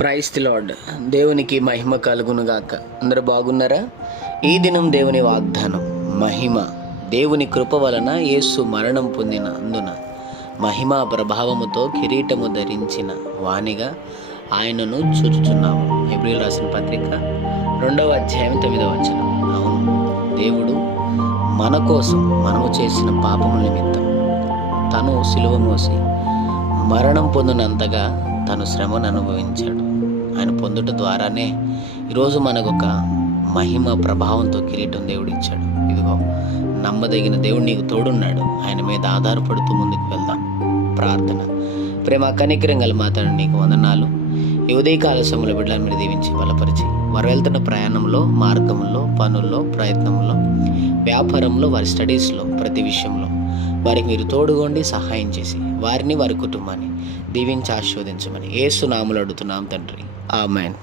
Praise the lord. దేవునికి మహిమ కలుగునుగాక. అందరూ బాగున్నారా? ఈ దినం దేవుని వాగ్దానం మహిమ. దేవుని కృప వలన యేసు మరణం పొందినందున మహిమా ప్రభావముతో కిరీటము ధరించిన వానిగా ఆయనను చూచుచున్నాము. హెబ్రీయులకు రాసిన పత్రిక 2వ అధ్యాయం 9వ వచనం. అవును, దేవుడు మన కోసం మనము చేసిన పాపముల నిమిత్తం తను సిలువ మోసి మరణం పొందినంతగా తను శ్రమను అనుభవించాడు. ఆయన పొందుట ద్వారానే ఈరోజు మనకు ఒక మహిమ ప్రభావంతో కిరీటం దేవుడు ఇచ్చాడు. ఇదిగో, నమ్మదగిన దేవుడు నీకు తోడున్నాడు. ఆయన మీద ఆధారపడుతూ ముందుకు వెళ్దాం. ప్రార్థన. ప్రేమ కనికరం గల మాతాడు, నీకు వందనాలు. ఈ ఉదయకాల సమయంలో బిడ్డలను మీరు దీవించి బలపరిచి వారు వెళ్తున్న ప్రయాణంలో, మార్గంలో, పనుల్లో, ప్రయత్నంలో, వ్యాపారంలో, వారి స్టడీస్లో, ప్రతి విషయంలో వారికి మీరు తోడుగొండి సహాయం చేసి వారిని, వారి కుటుంబాన్ని దీవించి ఆశీర్వదించమని యేసు నామములో అడుగుతున్నాం తండ్రి. ఆమేన్.